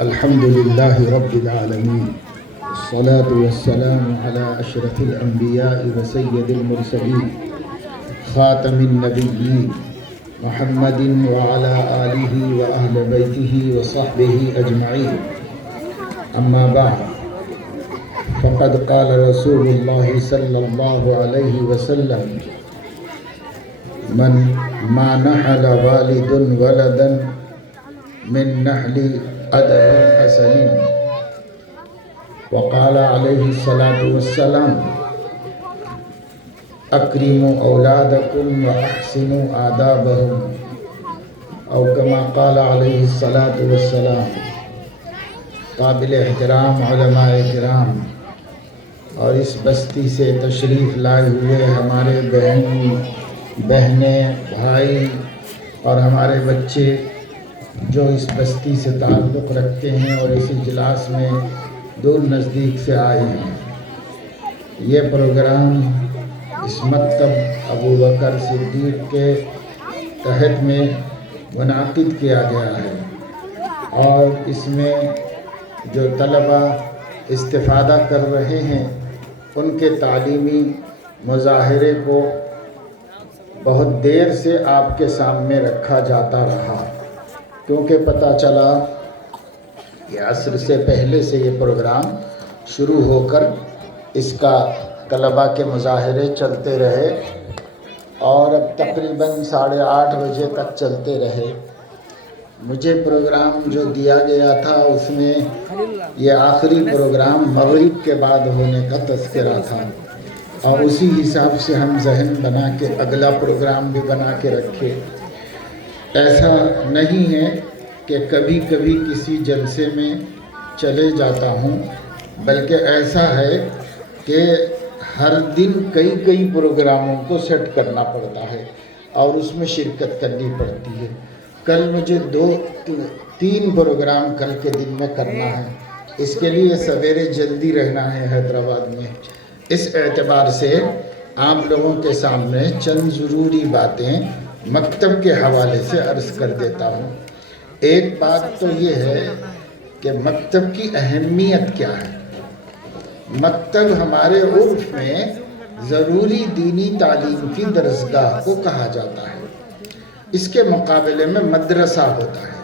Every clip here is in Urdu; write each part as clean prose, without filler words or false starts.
الحمد لله رب العالمين والصلاة والسلام على أشرف الأنبياء وسيد المرسلين خاتم النبيين محمد وعلى آله وأهل بيته وصحبه أجمعين. أما بعد فقد قال رسول الله صلى الله عليه وسلم من ما نحل والد ولدا من نحل أدب حسن. وقال عليه الصلاة والسلام أكرموا أولادكم وأحسنوا آدابهم، أو كما قال عليه الصلاة والسلام. قابل احترام علماء کرام اور اس بستی سے تشریف لائے ہوئے ہمارے بہنیں بھائی اور ہمارے بچے جو اس بستی سے تعلق رکھتے ہیں اور اس اجلاس میں دور نزدیک سے آئے ہیں، یہ پروگرام اس مکتب ابو بکر صدیق کے تحت میں منعقد کیا گیا ہے، اور اس میں جو طلبہ استفادہ کر رہے ہیں ان کے تعلیمی مظاہرے کو بہت دیر سے آپ کے سامنے رکھا جاتا رہا، کیونکہ پتہ چلا کہ عصر سے پہلے سے یہ پروگرام شروع ہو کر اس کا طلبہ کے مظاہرے چلتے رہے اور اب تقریباً 8:30 بجے تک چلتے رہے. مجھے پروگرام جو دیا گیا تھا اس میں یہ آخری پروگرام مغرب کے بعد ہونے کا تذکرہ تھا، اور اسی حساب سے ہم ذہن بنا کے اگلا پروگرام بھی بنا کے رکھے. ایسا نہیں ہے کہ کبھی کبھی کسی جلسے میں چلے جاتا ہوں، بلکہ ایسا ہے کہ ہر دن کئی پروگراموں کو سیٹ کرنا پڑتا ہے اور اس میں شرکت کرنی پڑتی ہے. کل مجھے 2-3 پروگرام کل کے دن میں کرنا ہے، اس کے لیے سویرے جلدی رہنا ہے حیدرآباد میں. اس اعتبار سے آپ لوگوں کے سامنے چند ضروری باتیں مکتب کے حوالے سے عرض کر دیتا ہوں. ایک بات تو یہ ہے کہ مکتب کی اہمیت کیا ہے. مکتب ہمارے عرف میں ضروری دینی تعلیم کی درسگاہ کو کہا جاتا ہے. اس کے مقابلے میں مدرسہ ہوتا ہے.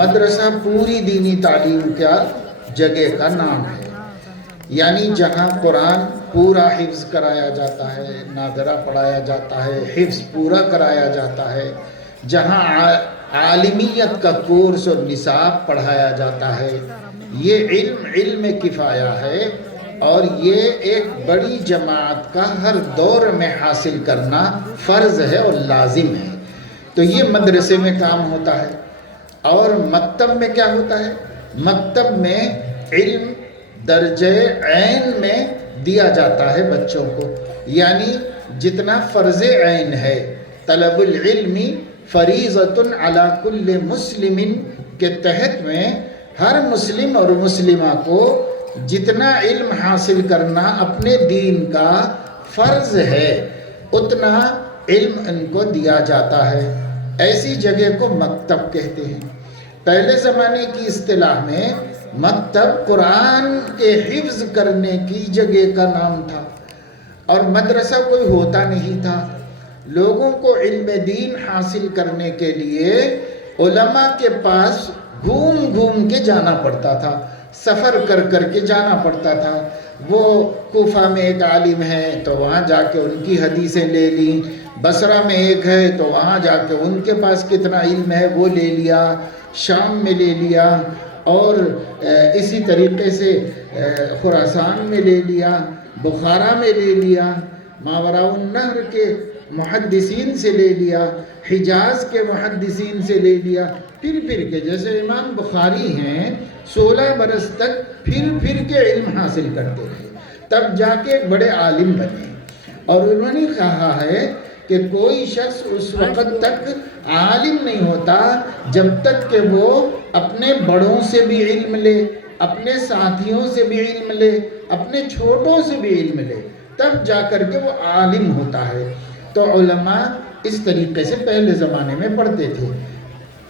مدرسہ پوری دینی تعلیم کا جگہ کا نام ہے، یعنی جہاں قرآن پورا حفظ کرایا جاتا ہے، ناظرہ پڑھایا جاتا ہے، حفظ پورا کرایا جاتا ہے، جہاں عالمیت کا کورس اور نصاب پڑھایا جاتا ہے. یہ علم کفایہ ہے، اور یہ ایک بڑی جماعت کا ہر دور میں حاصل کرنا فرض ہے اور لازم ہے. تو یہ مدرسے میں کام ہوتا ہے. اور مکتب میں کیا ہوتا ہے؟ مکتب میں علم درجہ عین میں دیا جاتا ہے بچوں کو، یعنی جتنا فرض عین ہے. طلب العلم فریضۃ علی کل مسلم کے تحت میں ہر مسلم اور مسلمہ کو جتنا علم حاصل کرنا اپنے دین کا فرض ہے اتنا علم ان کو دیا جاتا ہے. ایسی جگہ کو مکتب کہتے ہیں. پہلے زمانے کی اصطلاح میں مکتب قرآن کے حفظ کرنے کی جگہ کا نام تھا، اور مدرسہ کوئی ہوتا نہیں تھا. لوگوں کو علم دین حاصل کرنے کے لیے علماء کے پاس گھوم کے جانا پڑتا تھا، سفر کر کے جانا پڑتا تھا. وہ کوفہ میں ایک عالم ہے تو وہاں جا کے ان کی حدیثیں لے لیں، بصرہ میں ایک ہے تو وہاں جا کے ان کے پاس کتنا علم ہے وہ لے لیا، شام میں لے لیا، اور اسی طریقے سے خراسان میں لے لیا، بخارا میں لے لیا، ماوراء النہر کے محدثین سے لے لیا، حجاز کے محدثین سے لے لیا. پھر کے جیسے امام بخاری ہیں 16 برس تک پھر کے علم حاصل کرتے رہے، تب جا کے بڑے عالم بنے. اور انہوں نے کہا ہے کہ کوئی شخص اس وقت تک عالم نہیں ہوتا جب تک کہ وہ اپنے بڑوں سے بھی علم لے، اپنے ساتھیوں سے بھی علم لے، اپنے چھوٹوں سے بھی علم لے، تب جا کر کے وہ عالم ہوتا ہے. تو علماء اس طریقے سے پہلے زمانے میں پڑھتے تھے.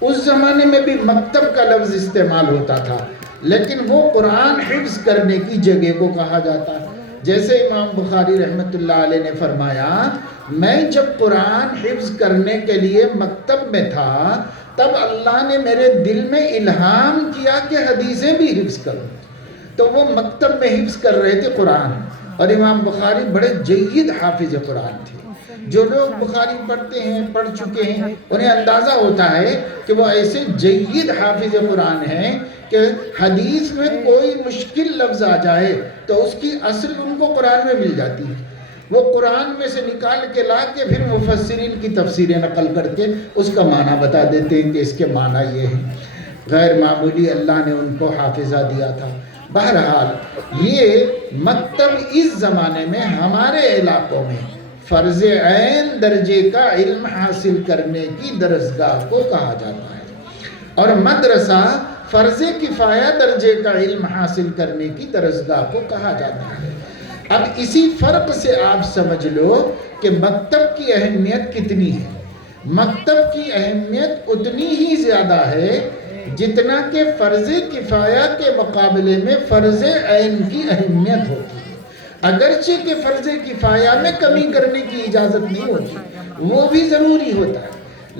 اس زمانے میں بھی مکتب کا لفظ استعمال ہوتا تھا، لیکن وہ قرآن حفظ کرنے کی جگہ کو کہا جاتا ہے. جیسے امام بخاری رحمۃ اللہ علیہ نے فرمایا، میں جب قرآن حفظ کرنے کے لیے مکتب میں تھا تب اللہ نے میرے دل میں الہام کیا کہ حدیثیں بھی حفظ کروں. تو وہ مکتب میں حفظ کر رہے تھے قرآن، اور امام بخاری بڑے جید حافظ قرآن تھے. جو لوگ بخاری پڑھتے ہیں، پڑھ چکے ہیں، انہیں اندازہ ہوتا ہے کہ وہ ایسے جید حافظ قرآن ہیں کہ حدیث میں کوئی مشکل لفظ آ جائے تو اس کی اصل ان کو قرآن میں مل جاتی ہے. وہ قرآن میں سے نکال کے لا کے پھر مفسرین کی تفسیریں نقل کر کے اس کا معنی بتا دیتے ہیں کہ اس کے معنی یہ ہے. غیر معمولی اللہ نے ان کو حافظہ دیا تھا. بہرحال یہ مکتب اس زمانے میں ہمارے علاقوں میں فرض عین درجے کا علم حاصل کرنے کی درسگاہ کو کہا جاتا ہے، اور مدرسہ فرض کفایہ درجے کا علم حاصل کرنے کی درسگاہ کو کہا جاتا ہے. اب اسی فرق سے آپ سمجھ لو کہ مکتب کی اہمیت کتنی ہے. مکتب کی اہمیت اتنی ہی زیادہ ہے جتنا کہ فرض کفایہ کے مقابلے میں فرض عین کی اہمیت ہوتی ہے. اگرچہ کہ فرض کفایہ میں کمی کرنے کی اجازت نہیں ہوتی، وہ بھی ضروری ہوتا ہے،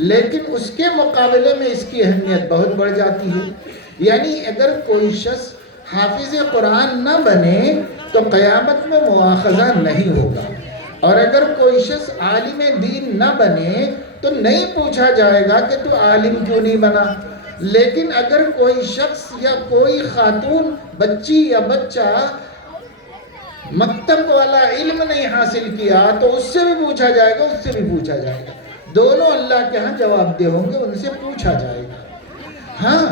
لیکن اس کے مقابلے میں اس کی اہمیت بہت بڑھ جاتی ہے. یعنی اگر کوئی شخص حافظ قرآن نہ بنے تو قیامت میں مواخذہ نہیں ہوگا، اور اگر کوئی شخص عالم دین نہ بنے تو نہیں پوچھا جائے گا کہ تو عالم کیوں نہیں بنا. لیکن اگر کوئی شخص یا کوئی خاتون، بچی یا بچہ مکتب والا علم نہیں حاصل کیا تو اس سے بھی پوچھا جائے گا، اس سے بھی پوچھا جائے گا. دونوں اللہ کے ہاں جواب دہ ہوں گے، ان سے پوچھا جائے گا. ہاں،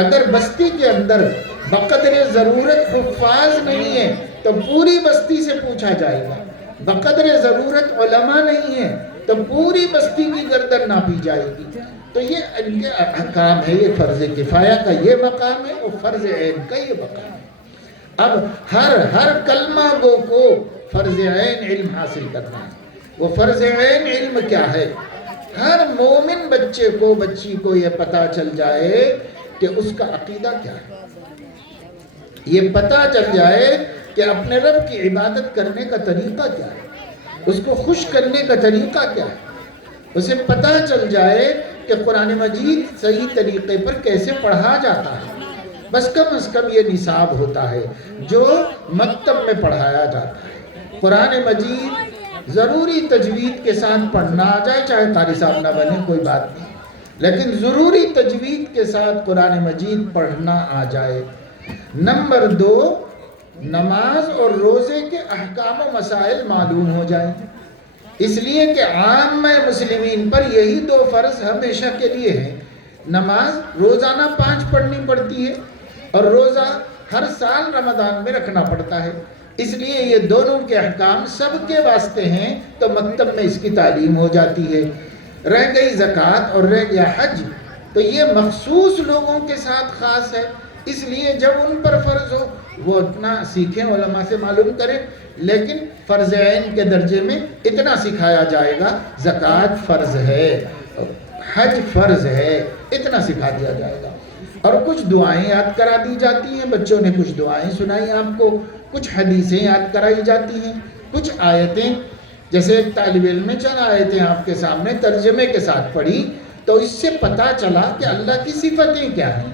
اگر بستی کے اندر بقدر ضرورت حفاظ نہیں ہے تو پوری بستی سے پوچھا جائے گا. بقدر ضرورت علماء نہیں ہے تو پوری بستی کی گردن ناپی جائے گی. تو یہ ان کے احکام ہے. یہ فرض کفایہ کا یہ مقام ہے اور فرض عین کا یہ مقام ہے. اب ہر کلمہ گو کو فرض عین علم حاصل کرنا ہے. وہ فرض عین علم کیا ہے؟ ہر مومن بچے کو، بچی کو یہ پتہ چل جائے کہ اس کا عقیدہ کیا ہے. یہ پتہ چل جائے کہ اپنے رب کی عبادت کرنے کا طریقہ کیا ہے، اس کو خوش کرنے کا طریقہ کیا ہے. اسے پتہ چل جائے کہ قرآن مجید صحیح طریقے پر کیسے پڑھا جاتا ہے. بس کم از کم یہ نصاب ہوتا ہے جو مکتب میں پڑھایا جاتا ہے. قرآن مجید ضروری تجوید کے ساتھ پڑھنا آ جائے، چاہے قاری صاحب نہ بنے کوئی بات نہیں، لیکن ضروری تجوید کے ساتھ قرآن مجید پڑھنا آ جائے. نمبر 2، نماز اور روزے کے احکام و مسائل معلوم ہو جائیں. اس لیے کہ عام مسلمین پر یہی 2 فرض ہمیشہ کے لیے ہیں. نماز روزانہ 5 پڑھنی پڑتی ہے، اور روزہ ہر سال رمضان میں رکھنا پڑتا ہے. اس لیے یہ دونوں کے احکام سب کے واسطے ہیں، تو مکتب میں اس کی تعلیم ہو جاتی ہے. رہ گئی زکوٰۃ اور رہ گیا حج، تو یہ مخصوص لوگوں کے ساتھ خاص ہے. اس لیے جب ان پر فرض ہو وہ اتنا سیکھیں، علماء سے معلوم کریں. لیکن فرض عین کے درجے میں اتنا سکھایا جائے گا، زکوٰۃ فرض ہے، حج فرض ہے، اتنا سکھا دیا جائے گا. اور کچھ دعائیں یاد کرا دی جاتی ہیں. بچوں نے کچھ دعائیں سنائی آپ کو، کچھ حدیثیں یاد کرائی جاتی ہیں، کچھ آیتیں. جیسے ایک طالب علم نے چند آیتیں آپ کے سامنے ترجمے کے ساتھ پڑھی تو اس سے پتہ چلا کہ اللہ کی صفتیں کیا ہیں،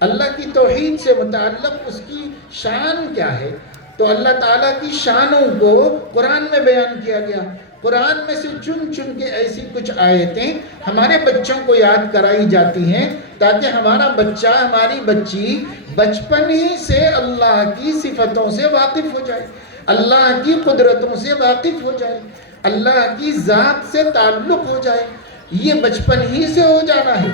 اللہ کی توحید سے متعلق اس کی شان کیا ہے. تو اللہ تعالیٰ کی شانوں کو قرآن میں بیان کیا گیا. قرآن میں سے چن چن کے ایسی کچھ آیتیں ہمارے بچوں کو یاد کرائی جاتی ہیں تاکہ ہمارا بچہ، ہماری بچی بچپن ہی سے اللہ کی صفتوں سے واقف ہو جائے، اللہ کی قدرتوں سے واقف ہو جائے، اللہ کی ذات سے تعلق ہو جائے. یہ بچپن ہی سے ہو جانا ہے.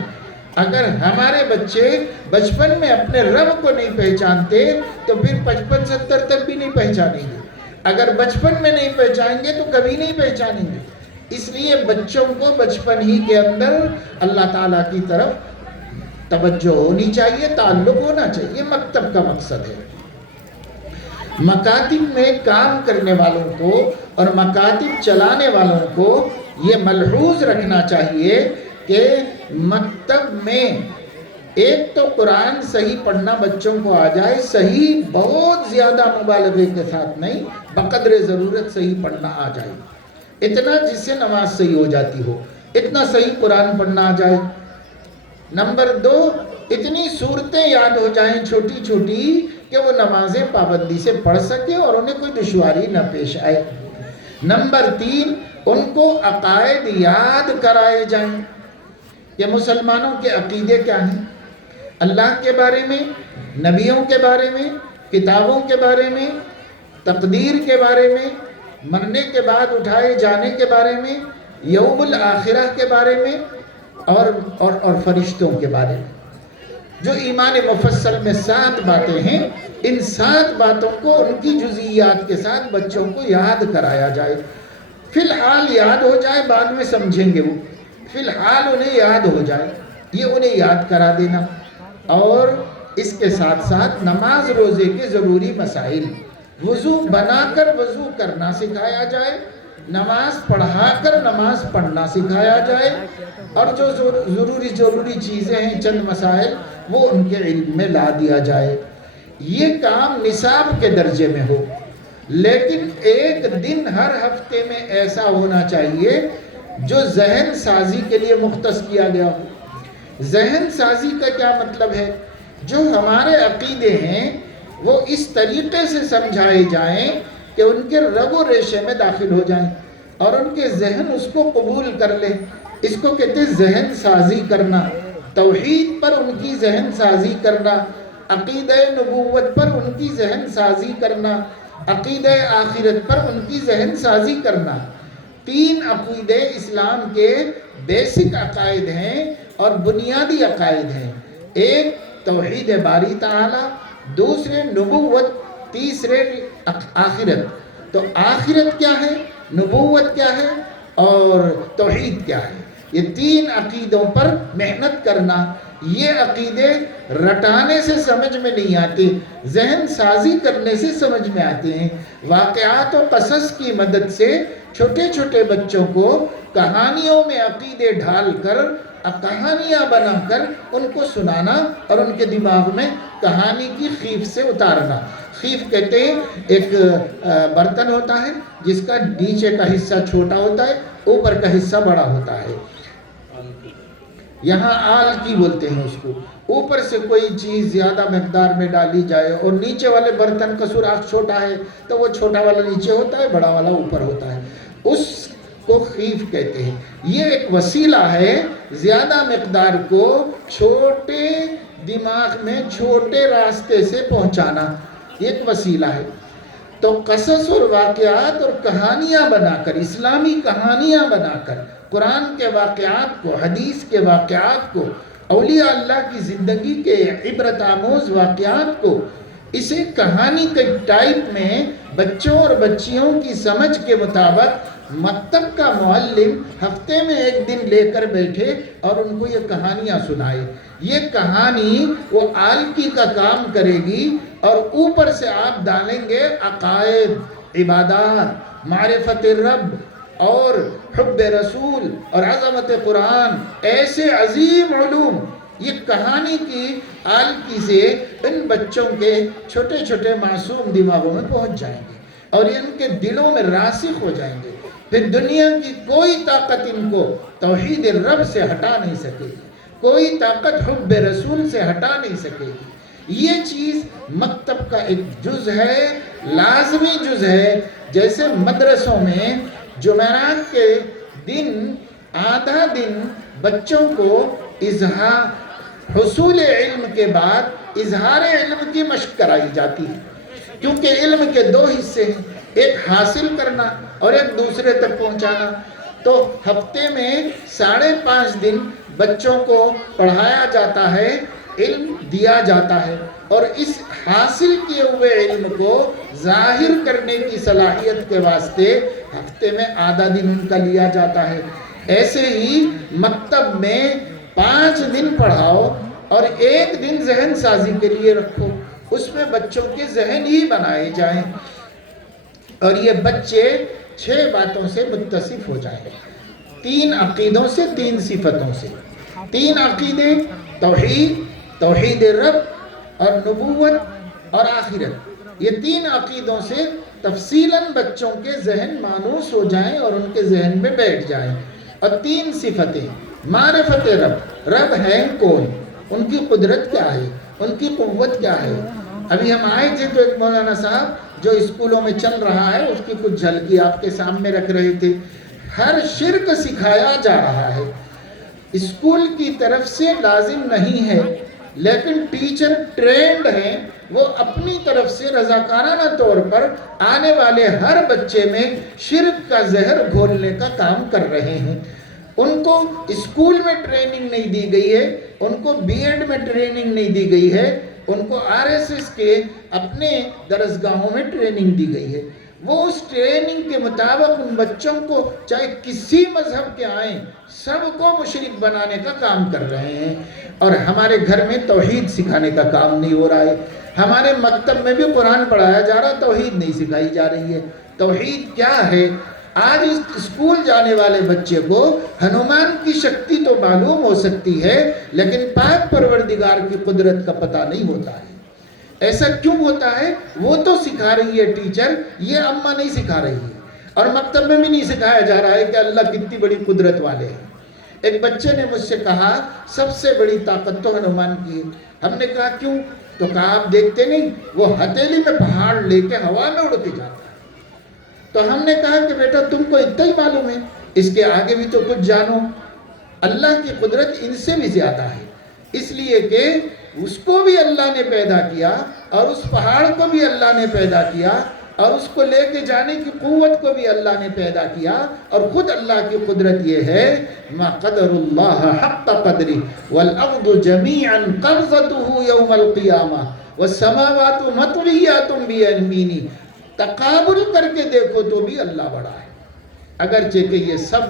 اگر ہمارے بچے بچپن میں اپنے رب کو نہیں پہچانتے تو پھر 55-70 تک بھی نہیں پہچانیں گے. اگر بچپن میں نہیں پہچانیں گے تو کبھی نہیں پہچانیں گے. اس لیے بچوں کو بچپن ہی کے اندر اللہ تعالیٰ کی طرف توجہ ہونی چاہیے، تعلق ہونا چاہیے. یہ مکتب کا مقصد ہے. مکاتب میں کام کرنے والوں کو اور مکاتب چلانے والوں کو یہ ملحوظ رکھنا چاہیے کہ مکتب میں ایک تو قرآن صحیح پڑھنا بچوں کو آ جائے، صحیح بہت زیادہ مبالغے کے ساتھ نہیں، بقدر ضرورت صحیح پڑھنا آ جائے، اتنا جس سے نماز صحیح ہو جاتی ہو، اتنا صحیح قرآن پڑھنا آ جائے۔ نمبر 2، اتنی صورتیں یاد ہو جائیں چھوٹی چھوٹی کہ وہ نمازیں پابندی سے پڑھ سکے اور انہیں کوئی دشواری نہ پیش آئے۔ نمبر 3، ان کو عقائد یاد کرائے جائیں کہ مسلمانوں کے عقیدے کیا ہیں، اللہ کے بارے میں، نبیوں کے بارے میں، کتابوں کے بارے میں، تقدیر کے بارے میں، مرنے کے بعد اٹھائے جانے کے بارے میں، یوم الآخرہ کے بارے میں اور فرشتوں کے بارے میں۔ جو ایمان مفصل میں 7 باتیں ہیں، ان 7 باتوں کو ان کی جزئیات کے ساتھ بچوں کو یاد کرایا جائے۔ فی الحال یاد ہو جائے، بعد میں سمجھیں گے وہ، فی الحال انہیں یاد ہو جائے، یہ انہیں یاد کرا دینا۔ اور اس کے ساتھ ساتھ نماز روزے کے ضروری مسائل، وضو بنا کر وضو کرنا سکھایا جائے، نماز پڑھا کر نماز پڑھنا سکھایا جائے، اور جو ضروری چیزیں ہیں چند مسائل وہ ان کے علم میں لا دیا جائے۔ یہ کام نصاب کے درجے میں ہو، لیکن ایک دن ہر ہفتے میں ایسا ہونا چاہیے جو ذہن سازی کے لیے مختص کیا گیا ہو۔ ذہن سازی کا کیا مطلب ہے؟ جو ہمارے عقیدے ہیں وہ اس طریقے سے سمجھائے جائیں کہ ان کے رگ و ریشے میں داخل ہو جائیں اور ان کے ذہن اس کو قبول کر لے۔ اس کو کہتے ہیں ذہن سازی کرنا، توحید پر ان کی ذہن سازی کرنا، عقیدہ نبوت پر ان کی ذہن سازی کرنا، عقیدہ آخرت پر ان کی ذہن سازی کرنا۔ 3 عقیدے اسلام کے بیسک عقائد ہیں اور بنیادی عقائد ہیں، ایک توحید باری تعالی، دوسرے نبوت، تیسرے آخرت۔ تو آخرت کیا ہے، نبوت کیا ہے اور توحید کیا ہے، یہ 3 عقیدوں پر محنت کرنا۔ یہ عقیدے رٹانے سے سمجھ میں نہیں آتے، ذہن سازی کرنے سے سمجھ میں آتے ہیں۔ واقعات و قصص کی مدد سے چھوٹے چھوٹے بچوں کو کہانیوں میں عقیدے ڈھال کر، کہانیاں بنا کر ان کو سنانا اور ان کے دماغ میں کہانی کی خیف سے اتارنا۔ خیف کہتے ہیں ایک برتن ہوتا ہے جس کا نیچے کا حصہ چھوٹا ہوتا ہے، اوپر کا حصہ بڑا ہوتا ہے، یہاں آل کی بولتے ہیں اس کو۔ اوپر سے کوئی چیز زیادہ مقدار میں ڈالی جائے اور نیچے والے برتن کا سوراخ چھوٹا ہے تو وہ چھوٹا والا نیچے ہوتا ہے، بڑا والا اوپر ہوتا ہے، اس کو خیف کہتے ہیں۔ یہ ایک وسیلہ ہے زیادہ مقدار کو چھوٹے دماغ میں چھوٹے راستے سے پہنچانا، ایک وسیلہ ہے۔ تو قصص اور واقعات اور کہانیاں بنا کر، اسلامی کہانیاں بنا کر، قرآن کے واقعات کو، حدیث کے واقعات کو، اولیاء اللہ کی زندگی کے عبرت آموز واقعات کو، اسے کہانی کے ٹائپ میں بچوں اور بچیوں کی سمجھ کے مطابق مکتب کا معلم ہفتے میں ایک دن لے کر بیٹھے اور ان کو یہ کہانیاں سنائے۔ یہ کہانی وہ آلکی کا کام کرے گی اور اوپر سے آپ ڈالیں گے عقائد، عبادات، معرفت رب اور حب رسول اور عظمت قرآن، ایسے عظیم علوم یہ کہانی کی آلکی سے ان بچوں کے چھوٹے چھوٹے معصوم دماغوں میں پہنچ جائیں گے اور یہ ان کے دلوں میں راسخ ہو جائیں گے۔ پھر دنیا کی کوئی طاقت ان کو توحید رب سے ہٹا نہیں سکے گی، کوئی طاقت حب رسول سے ہٹا نہیں سکے گی۔ یہ چیز مکتب کا ایک جز ہے، لازمی جز ہے۔ جیسے مدرسوں میں جمعرات کے دن آدھا دن بچوں کو حصول علم کے بعد اظہار علم کی مشق کرائی جاتی ہے، کیونکہ علم کے 2 حصے ہیں، ایک حاصل کرنا اور ایک دوسرے تک پہنچانا۔ تو ہفتے میں 5.5 دن بچوں کو پڑھایا جاتا ہے، علم دیا جاتا ہے، اور اس حاصل کیے ہوئے علم کو ظاہر کرنے کی صلاحیت کے واسطے ہفتے میں آدھا دن ان کا لیا جاتا ہے۔ ایسے ہی مکتب میں 5 دن پڑھاؤ اور 1 دن ذہن سازی کے لیے رکھو، اس میں بچوں کے ذہن ہی بنائے جائیں اور یہ بچے 6 باتوں سے متصف ہو جائیں۔ تین عقیدوں سے، تین صفتوں سے. تین عقیدے: توحید، توحید رب اور نبوت اور آخرت. یہ تین عقیدوں سے تفصیلاً بچوں کے ذہن مانوس ہو جائیں اور ان کے ذہن میں بیٹھ جائیں. اور تین صفتیں: معرفت رب، رب ہے کون، ان کی قدرت کیا ہے، ان کی قوت کیا ہے. ابھی ہم آئے تھے تو ایک مولانا صاحب جو اسکولوں میں چل رہا ہے اس کی کچھ جھلکی آپ کے سامنے رکھ رہے تھے. ہر شرک سکھایا جا رہا ہے، اسکول کی طرف سے لازم نہیں ہے، لیکن ٹیچر ٹرینڈ ہیں، وہ اپنی طرف سے رضاکارانہ طور پر آنے والے ہر بچے میں شرک کا زہر گھولنے کا کام کر رہے ہیں. ان کو اسکول میں ٹریننگ نہیں دی گئی ہے، ان کو بی ایڈ میں ٹریننگ نہیں دی گئی ہے، ان کو RSS کے اپنے درسگاہوں میں ٹریننگ دی گئی ہے. وہ اس ٹریننگ کے مطابق ان بچوں کو چاہے کسی مذہب کے آئیں سب کو مشرک بنانے کا کام کر رہے ہیں. اور ہمارے گھر میں توحید سکھانے کا کام نہیں ہو رہا ہے. ہمارے مکتب میں بھی قرآن پڑھایا جا رہا، توحید نہیں سکھائی جا رہی ہے. توحید کیا ہے؟ آج اس اسکول جانے والے بچے کو ہنومان کی شکتی تو معلوم ہو سکتی ہے، لیکن پاک پروردگار کی قدرت کا پتہ نہیں ہوتا ہے. ایسا کیوں ہوتا ہے؟ وہ تو سکھا رہی ہے ٹیچر، یہ اماں نہیں سکھا رہی ہے. اور مکتب میں بھی نہیں سکھایا جا رہا ہے کہ اللہ کتنی بڑی قدرت والے ہیں. ایک بچے نے مجھ سے کہا سب سے بڑی طاقت تو ہنومان کی ہے. ہم نے کہا کیوں؟ تو کہا آپ دیکھتے نہیں وہ ہتھیلی میں پہاڑ لے کے ہوا میں اڑ کے جاتا ہے. تو ہم نے کہا کہ بیٹا تم کو اتنا ہی معلوم ہے، اس کے آگے بھی تو کچھ جانو. اللہ کی قدرت ان سے بھی زیادہ ہے، اس لیے کہ اس کو بھی اللہ نے پیدا کیا اور اس پہاڑ کو بھی اللہ نے پیدا کیا اور اس کو لے کے جانے کی قوت کو بھی اللہ نے پیدا کیا. اور خود اللہ کی قدرت یہ ہے ما قدر اللہ حق قدری والارض جميعا قبضته يوم القیامہ والسماوات مطویات بیمینی. تقابل کر کے دیکھو تو بھی اللہ بڑا ہے، اگرچہ کہ یہ سب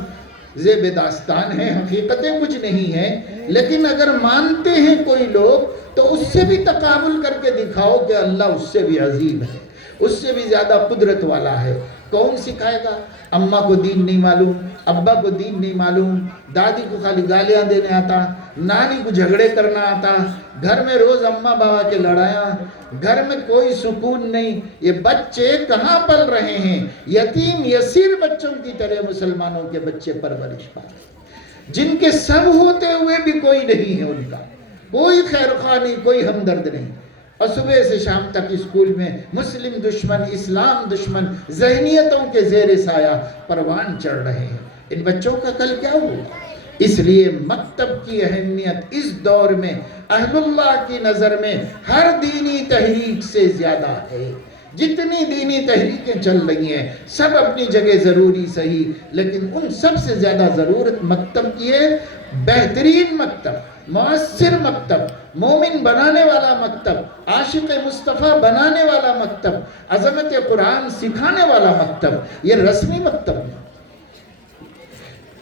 زیب داستان ہیں، حقیقتیں کچھ نہیں ہیں، لیکن اگر مانتے ہیں کوئی لوگ تو اس سے بھی تقابل کر کے دکھاؤ کہ اللہ اس سے بھی عظیم ہے، اس سے بھی زیادہ قدرت والا ہے. کون سکھائے گا؟ اماں کو دین نہیں معلوم، ابا کو دین نہیں معلوم، دادی کو خالی گالیاں دینے آتا، نانی کو جھگڑے کرنا آتا، گھر میں روز اماں بابا کے لڑائیاں، گھر میں کوئی سکون نہیں. یہ بچے کہاں پل رہے ہیں؟ یتیم یسیر بچوں کی طرح مسلمانوں کے بچے پرورش پا رہے ہیں، جن کے سب ہوتے ہوئے بھی کوئی نہیں ہے، ان کا کوئی خیر خواہ نہیں، کوئی ہمدرد نہیں. اور صبح سے شام تک اسکول میں مسلم دشمن، اسلام دشمن ذہنیتوں کے زیر سایہ پروان چڑھ رہے ہیں. ان بچوں کا کل کیا ہوگا؟ اس لیے مکتب کی اہمیت اس دور میں اہل اللہ کی نظر میں ہر دینی تحریک سے زیادہ ہے. جتنی دینی تحریکیں چل رہی ہیں سب اپنی جگہ ضروری صحیح، لیکن ان سب سے زیادہ ضرورت مکتب کی ہے. بہترین مکتب، مؤثر مکتب، مومن بنانے والا مکتب، عاشق مصطفیٰ بنانے والا مکتب، عظمت قرآن سکھانے والا مکتب. یہ رسمی مکتب ہے.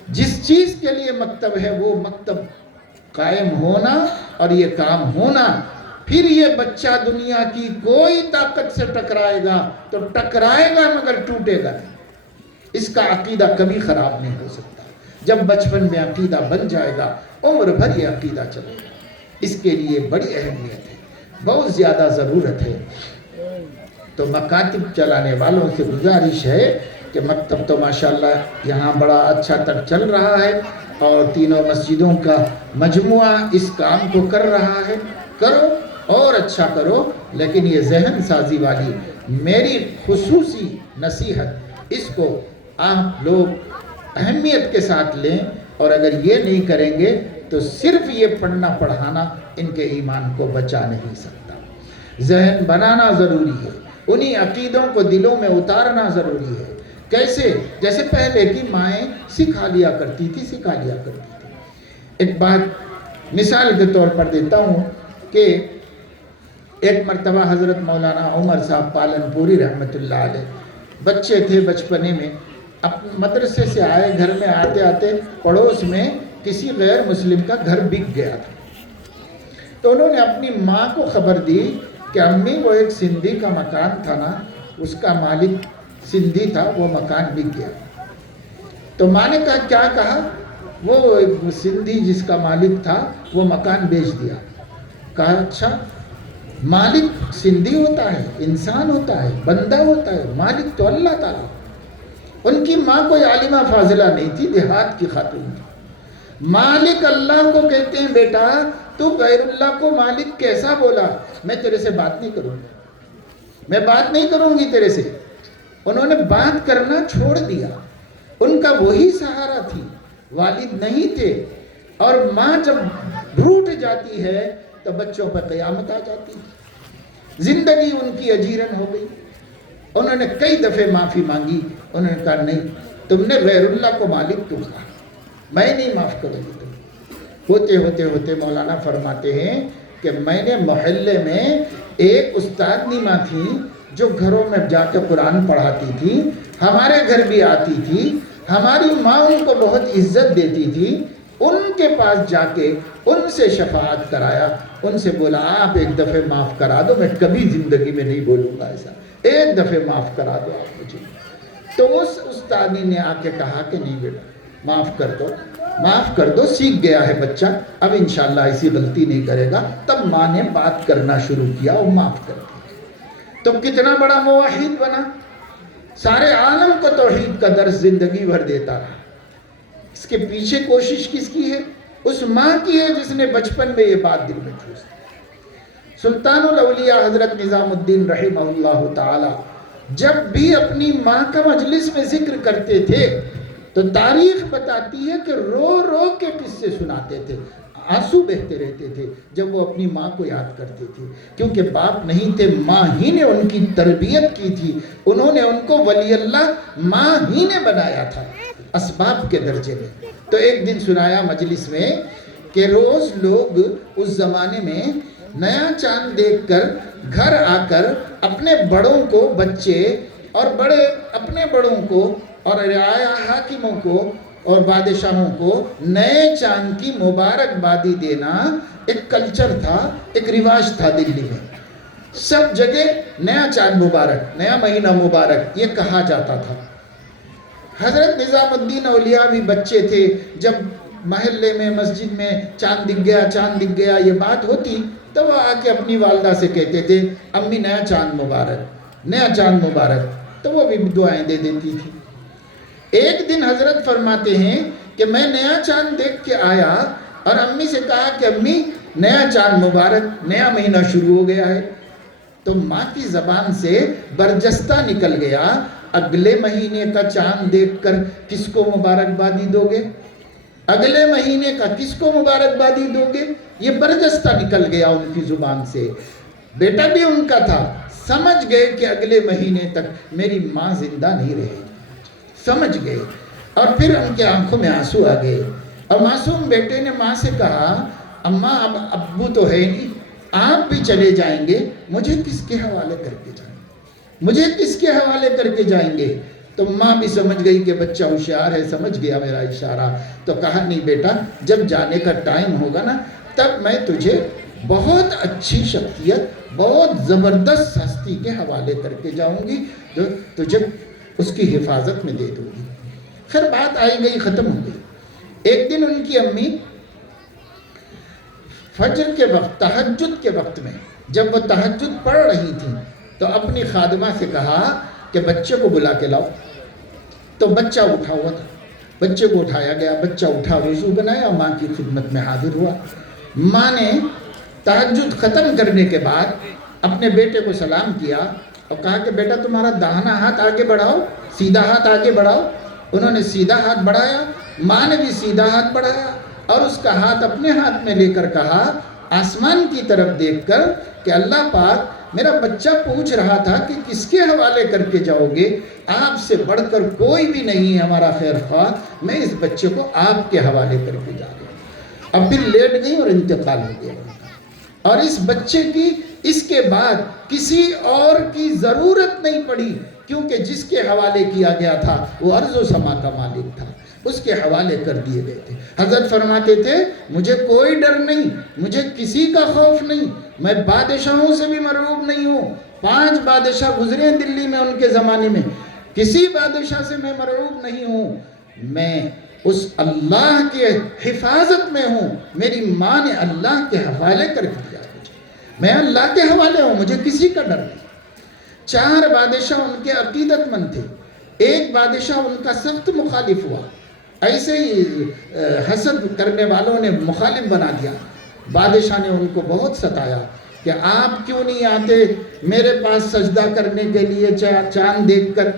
جس چیز کے لیے مکتب ہے وہ مکتب قائم ہونا اور یہ کام ہونا. پھر یہ بچہ دنیا کی کوئی طاقت سے ٹکرائے گا تو ٹکرائے گا مگر ٹوٹے گا نہیں. اس کا عقیدہ کبھی خراب نہیں ہو سکتا. جب بچپن میں عقیدہ بن جائے گا عمر بھر یہ عقیدہ چلے گا. اس کے لیے بڑی اہمیت ہے، بہت زیادہ ضرورت ہے. تو مکاتب چلانے والوں سے گزارش ہے کہ مکتب تو ماشاءاللہ یہاں بڑا اچھا تک چل رہا ہے اور تینوں مسجدوں کا مجموعہ اس کام کو کر رہا ہے. کرو اور اچھا کرو، لیکن یہ ذہن سازی والی میری خصوصی نصیحت، اس کو آپ لوگ اہمیت کے ساتھ لیں. اور اگر یہ نہیں کریں گے تو صرف یہ پڑھنا پڑھانا ان کے ایمان کو بچا نہیں سکتا. ذہن بنانا ضروری ہے، انہی عقیدوں کو دلوں میں اتارنا ضروری ہے. کیسے؟ جیسے پہلے کی مائیں سکھا لیا کرتی تھی. ایک بات مثال کے طور پر دیتا ہوں کہ ایک مرتبہ حضرت مولانا عمر صاحب پالن پوری رحمت اللہ علیہ بچے تھے، بچپنے میں اپنے مدرسے سے آئے، گھر میں آتے آتے پڑوس میں کسی غیر مسلم کا گھر بک گیا تھا. تو انہوں نے اپنی ماں کو خبر دی کہ امی وہ ایک سندھی کا مکان تھا نا، اس کا مالک سندھی تھا، وہ مکان بک گیا. تو ماں نے کہا کیا کہا؟ وہ سندھی جس کا مالک تھا وہ مکان بیچ دیا. کہا اچھا، مالک سندھی ہوتا ہے، انسان ہوتا ہے، بندہ ہوتا ہے، مالک تو اللہ تعالیٰ. ان کی ماں کوئی عالمہ فاضلہ نہیں تھی، دیہات کی خاتون تھی. مالک اللہ کو کہتے ہیں بیٹا تو غیر اللہ کو مالک کیسا بولا؟ میں تیرے سے بات نہیں کروں گی، میں بات نہیں کروں گی تیرے سے. انہوں نے بات کرنا چھوڑ دیا. ان کا وہی سہارا تھی، والد نہیں تھے. اور ماں جب روٹھ جاتی ہے تو بچوں پر قیامت آ جاتی ہے. زندگی ان کی اجیرن ہو گئی. انہوں نے کئی دفعے معافی مانگی. انہوں نے کہا نہیں، تم نے غیر اللہ کو مالک تو کہا، میں نہیں معاف کروں گی تم. ہوتے ہوتے ہوتے مولانا فرماتے ہیں کہ میں نے محلے میں ایک استادنی ماں تھی جو گھروں میں جا کے قرآن پڑھاتی تھی، ہمارے گھر بھی آتی تھی. ہماری ماں ان کو بہت عزت دیتی تھی. ان کے پاس جا کے ان سے شفاعت کرایا. ان سے بولا آپ ایک دفعہ معاف کرا دو، میں کبھی زندگی میں نہیں بولوں گا ایسا، ایک دفعہ معاف کرا دو آپ مجھے. تو اس استادی نے آ کے کہا کہ نہیں بیٹا معاف کر دو، معاف کر دو، سیکھ گیا ہے بچہ، اب انشاءاللہ ایسی غلطی نہیں کرے گا. تب ماں نے بات کرنا شروع کیا اور معاف کر دیا. تو کتنا بڑا موحد بنا، سارے عالم کو توحید کا درس زندگی بھر دیتا رہا. اس کے پیچھے کوشش کس کی ہے؟ اس ماں کی ہے جس نے بچپن میں یہ بات دل میں ٹھوس دی. سلطان الاولیاء حضرت نظام الدین رحمہ اللہ تعالی جب بھی اپنی ماں کا مجلس میں ذکر کرتے تھے تو تاریخ بتاتی ہے کہ رو رو کے قصے سناتے تھے، آنسو بہتے رہتے تھے جب وہ اپنی ماں کو یاد کرتے تھے. کیونکہ باپ نہیں تھے، ماں ہی نے ان کی تربیت کی تھی. انہوں نے ان کو ولی اللہ ماں ہی نے بنایا تھا اسباب کے درجے میں. تو ایک دن سنایا مجلس میں کہ روز لوگ اس زمانے میں نیا چاند دیکھ کر گھر آ کر اپنے بڑوں کو، بچے اور بڑے اپنے بڑوں کو اور رعایا حاکموں کو اور بادشاہوں کو نئے چاند کی مبارکبادی دینا ایک کلچر تھا، ایک رواج تھا. دلی میں سب جگہ نیا چاند مبارک، نیا مہینہ مبارک یہ کہا جاتا تھا. حضرت نظام الدین اولیاء بھی بچے تھے. جب محلے میں مسجد میں چاند دکھ گیا، چاند دکھ گیا یہ بات ہوتی تو وہ آ کے اپنی والدہ سے کہتے تھے امی نیا چاند مبارک، نیا چاند مبارک. تو وہ بھی دعائیں دے دیتی تھی. ایک دن حضرت فرماتے ہیں کہ میں نیا چاند دیکھ کے آیا اور امی سے کہا کہ امی نیا چاند مبارک، نیا مہینہ شروع ہو گیا ہے. تو ماں کی زبان سے برجستہ نکل گیا اگلے مہینے کا چاند دیکھ کر کس کو مبارکبادی دو گے؟ اگلے مہینے کا کس کو مبارکبادی دو گے؟ یہ برجستہ نکل گیا ان کی زبان سے. بیٹا بھی ان کا تھا، سمجھ گئے کہ اگلے مہینے تک میری ماں زندہ نہیں رہے گی، سمجھ گئے. اور پھر ان کے آنکھوں میں آنسو آ گئے اور معصوم بیٹے نے ماں سے کہا اماں اب ابو تو ہے نہیں، آپ بھی چلے جائیں گے، مجھے کس کے حوالے کر کے جائیں گے، مجھے کس کے حوالے کر کے جائیں گے؟ تو ماں بھی سمجھ گئی کہ بچہ ہوشیار ہے، سمجھ گیا میرا اشارہ. تو کہا نہیں بیٹا جب جانے کا ٹائم ہوگا نا تب میں تجھے بہت اچھی شخصیت، بہت زبردست ہستی کے حوالے کر کے جاؤں گی جو تجھے اس کی حفاظت میں دے دوں گی. پھر بات آئی گئی، ختم ہو گئی. ایک دن ان کی امی فجر کے وقت، تہجد کے وقت میں جب وہ تہجد پڑھ رہی تھیں تو اپنی خادمہ سے کہا کہ بچے کو بلا کے لاؤ. تو بچہ اٹھا ہوا تھا، بچے کو اٹھایا گیا. بچہ اٹھا، وضو بنایا، ماں کی خدمت میں حاضر ہوا. ماں نے تہجد ختم کرنے کے بعد اپنے بیٹے کو سلام کیا اور کہا کہ بیٹا تمہارا داہنا ہاتھ آگے بڑھاؤ، سیدھا ہاتھ آگے بڑھاؤ. انہوں نے سیدھا ہاتھ بڑھایا، ماں نے بھی سیدھا ہاتھ بڑھایا اور اس کا ہاتھ اپنے ہاتھ میں لے کر کہا آسمان کی طرف دیکھ کر کہ اللہ پاک میرا بچہ پوچھ رہا تھا کہ کس کے حوالے کر کے جاؤ گے، آپ سے بڑھ کر کوئی بھی نہیں ہے ہمارا خیر خواہ، میں اس بچے کو آپ کے حوالے کر کے جا رہا ہوں. اب پھر لیٹ گئی اور انتقال ہو گیا. اور اس بچے کی اس کے بعد کسی اور کی ضرورت نہیں پڑی کیونکہ جس کے حوالے کیا گیا تھا وہ ارض و سما کا مالک تھا، اس کے حوالے کر دیے گئے تھے. حضرت فرماتے تھے مجھے کوئی ڈر نہیں، مجھے کسی کا خوف نہیں، میں بادشاہوں سے بھی مرعوب نہیں ہوں. 5 بادشاہ گزرے ہیں دلی میں ان کے زمانے میں، کسی بادشاہ سے میں مرعوب نہیں ہوں. میں اس اللہ کے حفاظت میں ہوں، میری ماں نے اللہ کے حوالے کر دیا مجھے، میں اللہ کے حوالے ہوں، مجھے کسی کا ڈر نہیں۔ 4 بادشاہ ان کے عقیدت مند تھے، ایک بادشاہ ان کا سخت مخالف ہوا، ایسے ہی حسد کرنے والوں نے مخالف بنا دیا۔ بادشاہ نے ان کو بہت ستایا کہ آپ کیوں نہیں آتے میرے پاس سجدہ کرنے کے لیے چاند دیکھ کر؟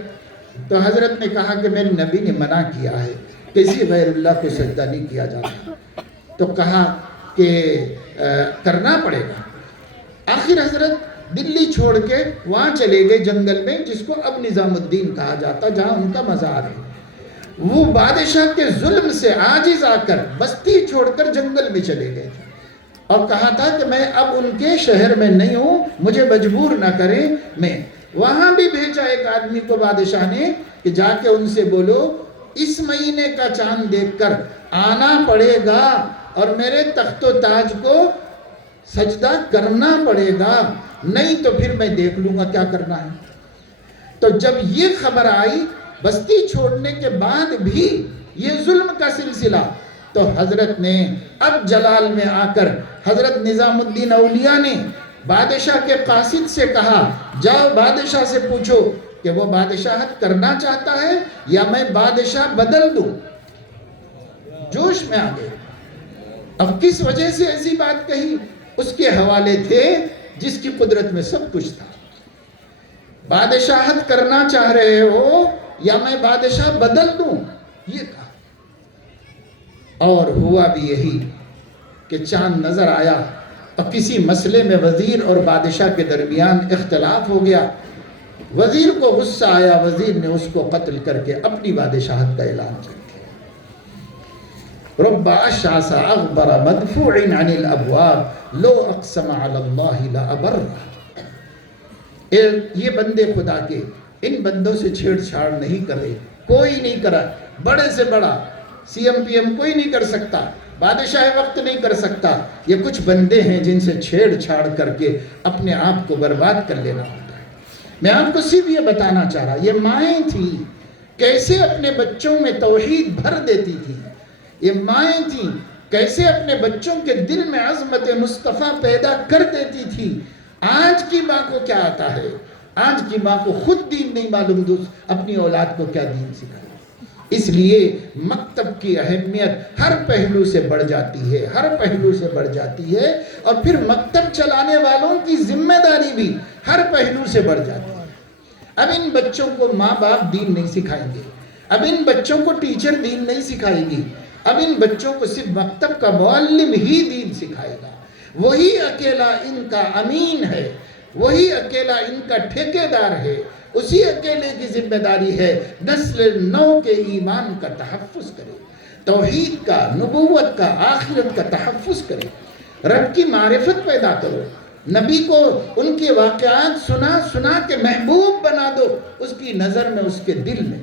تو حضرت نے کہا کہ میرے نبی نے منع کیا ہے، کسی غیر اللہ کو سجدہ نہیں کیا جاتا۔ تو کہا کہ کرنا پڑے گا۔ آخر حضرت دلی چھوڑ کے وہاں چلے گئے جنگل میں، جس کو اب نظام الدین کہا جاتا، جہاں ان کا مزار ہے۔ وہ بادشاہ کے ظلم سے عاجز آ کر بستی چھوڑ کر جنگل میں چلے گئے تھے اور کہا تھا کہ میں اب ان کے شہر میں نہیں ہوں، مجھے مجبور نہ کریں۔ میں وہاں بھی بھیجا ایک آدمی کو بادشاہ نے کہ جا کے ان سے بولو اس مہینے کا چاند دیکھ کر آنا پڑے گا اور میرے تخت و تاج کو سجدہ کرنا پڑے گا، نہیں تو پھر میں دیکھ لوں گا کیا کرنا ہے۔ تو جب یہ خبر آئی بستی چھوڑنے کے بعد بھی یہ ظلم کا سلسلہ، تو حضرت نے اب جلال میں آ کر حضرت نظام الدین اولیاء نے بادشاہ کے قاصد سے کہا جاؤ بادشاہ سے پوچھو کہ وہ بادشاہت کرنا چاہتا ہے یا میں بادشاہ بدل دوں۔ جوش میں آ گئے۔ اب کس وجہ سے ایسی بات کہی؟ اس کے حوالے تھے جس کی قدرت میں سب کچھ تھا۔ بادشاہت کرنا چاہ رہے ہو یا میں بادشاہ بدل دوں، یہ کہا۔ اور ہوا بھی یہی کہ چاند نظر آیا اور کسی مسئلے میں وزیر اور بادشاہ کے درمیان اختلاف ہو گیا۔ وزیر کو غصہ آیا، وزیر نے اس کو قتل کر کے اپنی بادشاہت کا اعلان کر دیا۔ رب اشعث اغبر مدفوع عن الابواب لو اقسم علی اللہ لابر۔ یہ بندے خدا کے ان بندوں سے چھیڑ چھاڑ نہیں کرے، کوئی نہیں کرا، بڑے سے بڑا سی ایم پی ایم کوئی نہیں کر سکتا، بادشاہ وقت نہیں کر سکتا۔ یہ کچھ بندے ہیں جن سے چھیڑ چھاڑ کر کے اپنے آپ کو برباد کر لینا ہوتا ہے۔ میں آپ کو صرف یہ بتانا چاہ رہا، یہ مائیں تھیں کیسے اپنے بچوں میں توحید بھر دیتی تھی، یہ مائیں تھیں کیسے اپنے بچوں کے دل میں عظمت مصطفیٰ پیدا کر دیتی تھی۔ آج کی ماں کو کیا آتا ہے؟ آج کی ماں کو خود دین نہیں معلوم، دوست اپنی اولاد کو کیا دین سکھائے۔ اس لیے مکتب کی اہمیت ہر پہلو سے بڑھ جاتی ہے، ہر پہلو سے بڑھ جاتی ہے، اور پھر مکتب چلانے والوں کی ذمہ داری بھی ہر پہلو سے بڑھ جاتی ہے۔ اب ان بچوں کو ماں باپ دین نہیں سکھائیں گے، اب ان بچوں کو ٹیچر دین نہیں سکھائے گی، اب ان بچوں کو صرف مکتب کا معلم ہی دین سکھائے گا۔ وہی اکیلا ان کا امین ہے، وہی اکیلا ان کا ٹھیکیدار ہے، اسی اکیلے کی ذمہ داری ہے نسل نو کے ایمان کا تحفظ کرے، توحید کا، نبوت کا، آخرت کا تحفظ کرے، رب کی معرفت پیدا کرو، نبی کو ان کے واقعات سنا سنا کے محبوب بنا دو اس کی نظر میں، اس کے دل میں،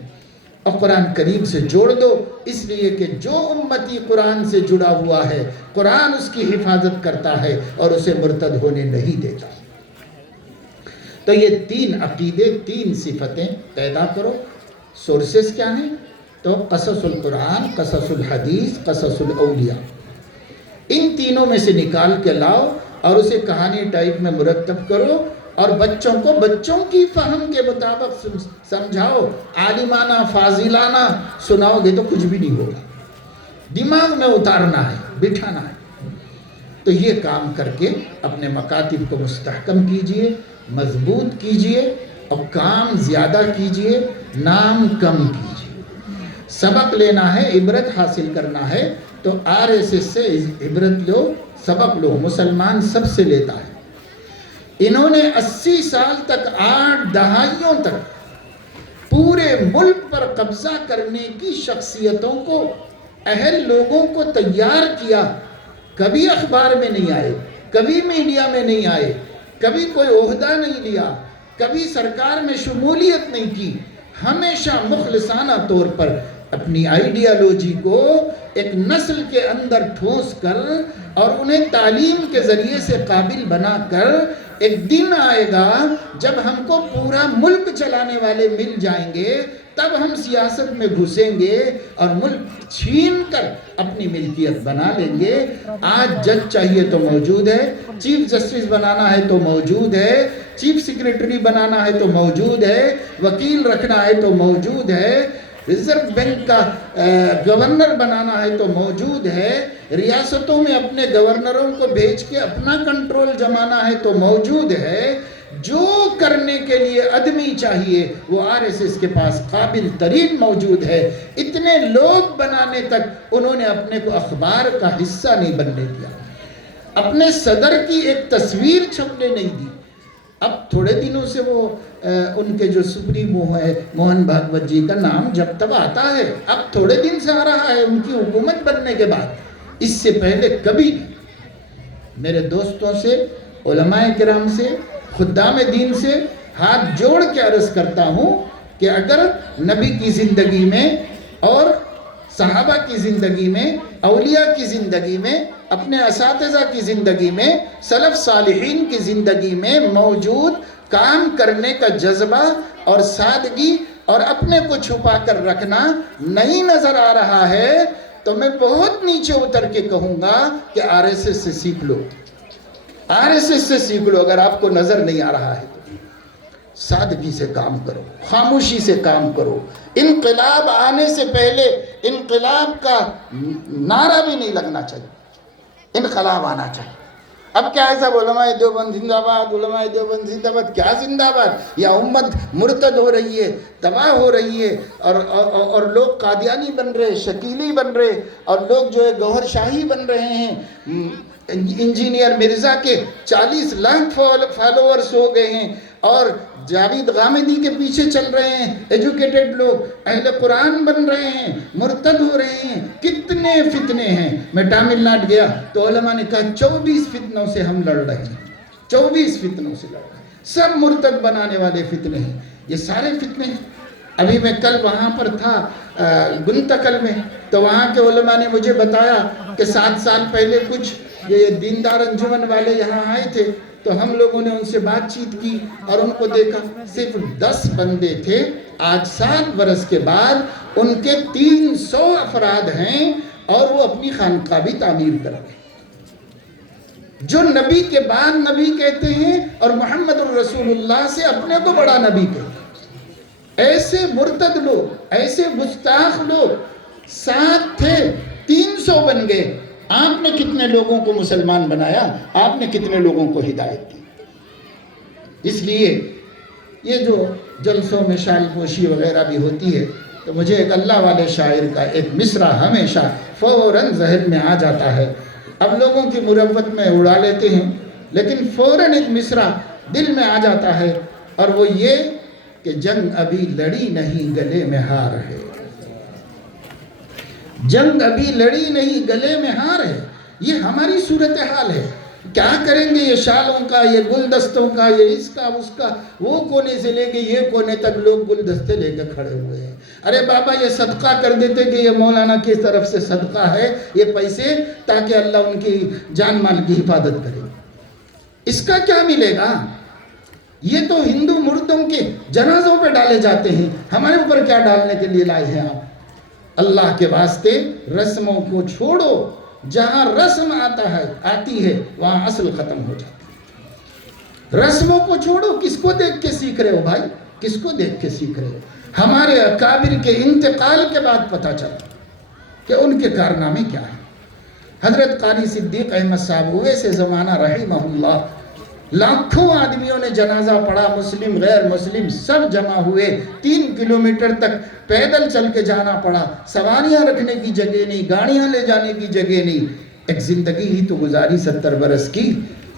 اور قرآن کریم سے جوڑ دو، اس لیے کہ جو امتی قرآن سے جڑا ہوا ہے قرآن اس کی حفاظت کرتا ہے اور اسے مرتد ہونے نہیں دیتا۔ تو یہ 3 عقیدے، 3 صفتیں پیدا کرو۔ سورسز کیا ہیں؟ تو قصص القرآن، قصص الحدیث، قصص الاولیاء، ان تینوں میں سے نکال کے لاؤ اور اسے کہانی ٹائپ میں مرتب کرو اور بچوں کو بچوں کی فہم کے مطابق سمجھاؤ، عالمانہ فاضلانہ سناؤ گے تو کچھ بھی نہیں ہوگا، دماغ میں اتارنا ہے، بٹھانا ہے۔ تو یہ کام کر کے اپنے مکاتب کو مستحکم کیجئے، مضبوط کیجئے، اور کام زیادہ کیجئے، نام کم کیجئے۔ سبق لینا ہے، عبرت حاصل کرنا ہے تو RSS سے عبرت لو، سبق لو، مسلمان سب سے لیتا ہے۔ انہوں نے 80 سال تک، 8 دہائیوں تک پورے ملک پر قبضہ کرنے کی شخصیتوں کو، اہل لوگوں کو تیار کیا، کبھی اخبار میں نہیں آئے، کبھی میڈیا میں نہیں آئے، کبھی کوئی عہدہ نہیں لیا، کبھی سرکار میں شمولیت نہیں کی، ہمیشہ مخلصانہ طور پر اپنی آئیڈیالوجی کو ایک نسل کے اندر ٹھوس کر اور انہیں تعلیم کے ذریعے سے قابل بنا کر، ایک دن آئے گا جب ہم کو پورا ملک چلانے والے مل جائیں گے، تب ہم سیاست میں گھسیں گے اور ملک چھین کر اپنی ملکیت بنا لیں گے۔ آج جج چاہیے تو موجود ہے، چیف جسٹس بنانا ہے تو موجود ہے، چیف سیکریٹری بنانا ہے تو موجود ہے، وکیل رکھنا ہے تو موجود ہے، ریزرو بینک کا گورنر بنانا ہے تو موجود ہے، ریاستوں میں اپنے گورنروں کو بھیج کے اپنا کنٹرول جمانا ہے تو موجود ہے۔ جو کرنے کے لیے آدمی چاہیے وہ آر ایس ایس کے پاس قابل ترین موجود ہے۔ اتنے لوگ بنانے تک انہوں نے اپنے کو اخبار کا حصہ نہیں بننے دیا، اپنے صدر کی ایک تصویر چھپنے نہیں دی۔ اب تھوڑے دنوں سے وہ ان کے جو سپریمو ہے موہن بھاگوت جی کا نام جب تب آتا ہے، اب تھوڑے دن سے آ رہا ہے ان کی حکومت بننے کے بعد۔ اس سے پہلے کبھی میرے دوستوں سے، علماء کرام سے، خدام دین سے ہاتھ جوڑ کے عرض کرتا ہوں کہ اگر نبی کی زندگی میں اور صحابہ کی زندگی میں، اولیاء کی زندگی میں، اپنے اساتذہ کی زندگی میں، سلف صالحین کی زندگی میں موجود کام کرنے کا جذبہ اور سادگی اور اپنے کو چھپا کر رکھنا نہیں نظر آ رہا ہے تو میں بہت نیچے اتر کے کہوں گا کہ آر ایس ایس سے سیکھ لو، آر ایس ایس سے سیکھ لو۔ اگر آپ کو نظر نہیں آ رہا ہے تو سادگی سے کام کرو، خاموشی سے کام کرو۔ انقلاب آنے سے پہلے انقلاب کا نعرہ بھی نہیں لگنا چاہیے، انقلاب آنا چاہیے۔ اب کیا ایسا علماء دیوبند زندہ باد، علماء دیوبند زندہ باد، کیا زندہ باد؟ یا امت مرتد ہو رہی ہے، تباہ ہو رہی ہے، اور لوگ قادیانی بن رہے، شکیلی بن رہے، اور لوگ جو ہے گوہر شاہی بن رہے ہیں۔ انجینئر مرزا کے 40 لاکھ فالوورز ہو گئے ہیں، اور جاوید غامدی کے پیچھے چل رہے ہیں ایجوکیٹڈ لوگ، اہل قرآن بن رہے ہیں، مرتد ہو رہے ہیں۔ کتنے فتنے ہیں۔ میں تامل ناڈو گیا تو علماء نے کہا 24 فتنوں سے ہم لڑ رہے ہیں، 24 فتنوں سے لڑ رہے ہیں، سب مرتد بنانے والے فتنے ہیں۔ یہ سارے فتنے ہیں۔ ابھی میں کل وہاں پر تھا گنتکل میں، تو وہاں کے علماء نے مجھے بتایا کہ 7 سال پہلے کچھ یہ دیندار انجمن والے یہاں آئے تھے، تو ہم لوگوں نے ان سے بات چیت کی اور ان کو دیکھا، صرف 10 بندے تھے۔ آج 7 برس کے بعد ان کے 300 افراد ہیں اور وہ اپنی خانقاہ بھی تعمیر کر رہے ہیں۔ جو نبی کے بعد نبی کہتے ہیں اور محمد الرسول اللہ سے اپنے کو بڑا نبی کہتے ہیں۔ ایسے مرتد لوگ، ایسے گستاخ لوگ 7 تھے، 300 بن گئے۔ آپ نے کتنے لوگوں کو مسلمان بنایا؟ آپ نے کتنے لوگوں کو ہدایت دی؟ اس لیے یہ جو جلسوں میں شال پوشی وغیرہ بھی ہوتی ہے تو مجھے ایک اللہ والے شاعر کا ایک مصرع ہمیشہ فوراً ذہن میں آ جاتا ہے۔ اب لوگوں کی مروت میں اڑا لیتے ہیں، لیکن فوراً ایک مصرع دل میں آ جاتا ہے، اور وہ یہ کہ جنگ ابھی لڑی نہیں گلے میں ہار ہے، جنگ ابھی لڑی نہیں گلے میں ہار ہے۔ یہ ہماری صورتحال ہے۔ کیا کریں گے؟ یہ شالوں کا، یہ گلدستوں کا، یہ اس کا اس کا، وہ کونے سے لے کے یہ کونے تک لوگ گلدستے لے کے کھڑے ہوئے ہیں۔ ارے بابا یہ صدقہ کر دیتے کہ یہ مولانا کی طرف سے صدقہ ہے، یہ پیسے، تاکہ اللہ ان کی جان مال کی حفاظت کرے۔ اس کا کیا ملے گا؟ یہ تو ہندو مردوں کے جنازوں پہ ڈالے جاتے ہیں، ہمارے اوپر کیا ڈالنے کے لیے لائے ہیں آپ؟ اللہ کے واسطے رسموں کو چھوڑو۔ جہاں رسم آتی ہے وہاں اصل ختم ہو جاتی ہے۔ رسموں کو چھوڑو۔ کس کو دیکھ کے سیکھ رہے ہو بھائی؟ کس کو دیکھ کے سیکھ رہے ہو؟ ہمارے اکابر کے انتقال کے بعد پتہ چلا کہ ان کے کارنامے کیا ہیں۔ حضرت قاری صدیق احمد صاحب ہوئے سے زمانہ رحمہ اللہ، لاکھوں آدمیوں نے جنازہ پڑھا، مسلم غیر مسلم سب جمع ہوئے، 3 کلومیٹر تک پیدل چل کے جانا پڑا، سواریاں رکھنے کی جگہ نہیں، گاڑیاں لے جانے کی جگہ نہیں۔ ایک زندگی ہی تو گزاری 70 برس کی،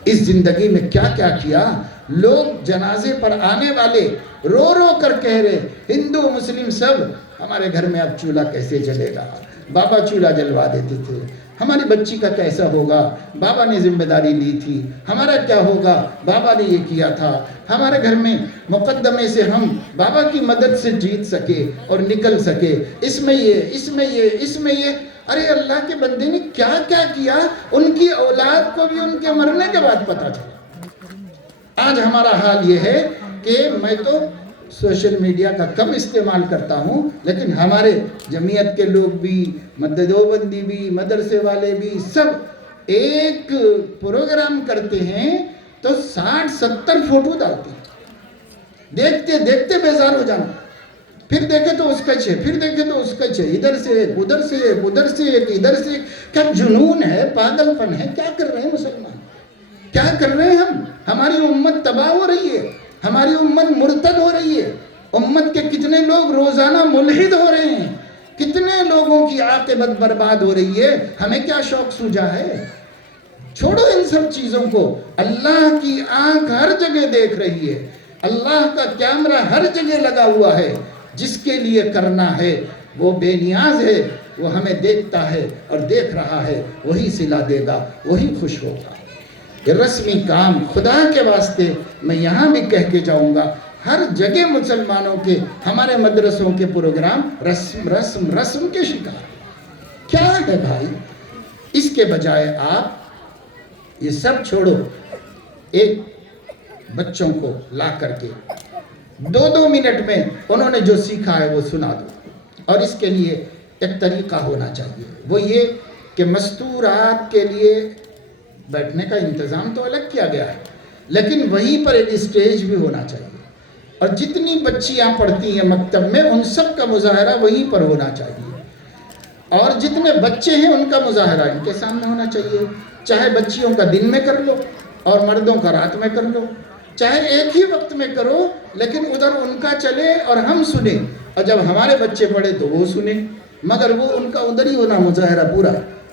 اس زندگی میں کیا کیا کیا۔ لوگ جنازے پر آنے والے رو رو کر کہہ رہے، ہندو مسلم سب، ہمارے گھر میں اب چولہا کیسے جلے گا؟ بابا چولہا جلوا دیتے تھے۔ ہماری بچی کا کیسا ہوگا؟ بابا نے ذمہ داری لی تھی۔ ہمارا کیا ہوگا؟ بابا نے یہ کیا تھا۔ ہمارے گھر میں مقدمے سے ہم بابا کی مدد سے جیت سکے اور نکل سکے، اس میں یہ، اس میں یہ، اس میں یہ۔ ارے اللہ کے بندے نے کیا کیا کیا، ان کی اولاد کو بھی ان کے مرنے کے بعد پتہ چلا۔ آج ہمارا حال یہ ہے کہ میں تو سوشل میڈیا کا کم استعمال کرتا ہوں، لیکن ہمارے جمعیت کے لوگ بھی، دیوبندی بھی، مدرسے والے بھی، سب ایک پروگرام کرتے ہیں تو 60-70 فوٹو ڈالتے ہیں، دیکھتے دیکھتے بیزار ہو جانا، پھر دیکھے تو اس کا چھے، پھر دیکھے تو اس کا چھے، ادھر سے ایک، ادھر سے ایک، ادھر سے ایک، ادھر سے ایک۔ کیا جنون ہے، پاگل پن ہے، کیا کر رہے ہیں مسلمان، کیا کر رہے ہیں ہم؟ ہماری امت تباہ ہو رہی ہے، ہماری امت مرتد ہو رہی ہے، امت کے کتنے لوگ روزانہ ملحد ہو رہے ہیں، کتنے لوگوں کی عاقبت برباد ہو رہی ہے، ہمیں کیا شوق سوجا ہے؟ چھوڑو ان سب چیزوں کو، اللہ کی آنکھ ہر جگہ دیکھ رہی ہے، اللہ کا کیمرہ ہر جگہ لگا ہوا ہے، جس کے لیے کرنا ہے وہ بے نیاز ہے، وہ ہمیں دیکھتا ہے اور دیکھ رہا ہے، وہی صلہ دے گا، وہی خوش ہوگا۔ یہ رسمی کام، خدا کے واسطے میں یہاں بھی کہہ کے جاؤں گا، ہر جگہ مسلمانوں کے، ہمارے مدرسوں کے پروگرام رسم کے شکار۔ کیا ہے بھائی؟ اس کے بجائے آپ یہ سب چھوڑو، ایک بچوں کو لا کر کے 2 منٹ میں انہوں نے جو سیکھا ہے وہ سنا دو، اور اس کے لیے ایک طریقہ ہونا چاہیے، وہ یہ کہ مستورات کے لیے بیٹھنے کا انتظام تو الگ کیا گیا ہے، لیکن وہیں پر ایک اسٹیج بھی ہونا چاہیے، اور جتنی بچیاں پڑھتی ہیں مکتب میں ان سب کا مظاہرہ وہیں پر ہونا چاہیے، اور جتنے بچے ہیں ان کا مظاہرہ ان کے سامنے ہونا چاہیے، چاہے بچیوں کا دن میں کر لو اور مردوں کا رات میں کر لو، چاہے ایک ہی وقت میں کرو، لیکن ادھر ان کا چلے اور ہم سنیں، اور جب ہمارے بچے پڑھے تو وہ سنیں، مگر وہ ان کا ادھر ہی ہونا مظاہرہ پورا،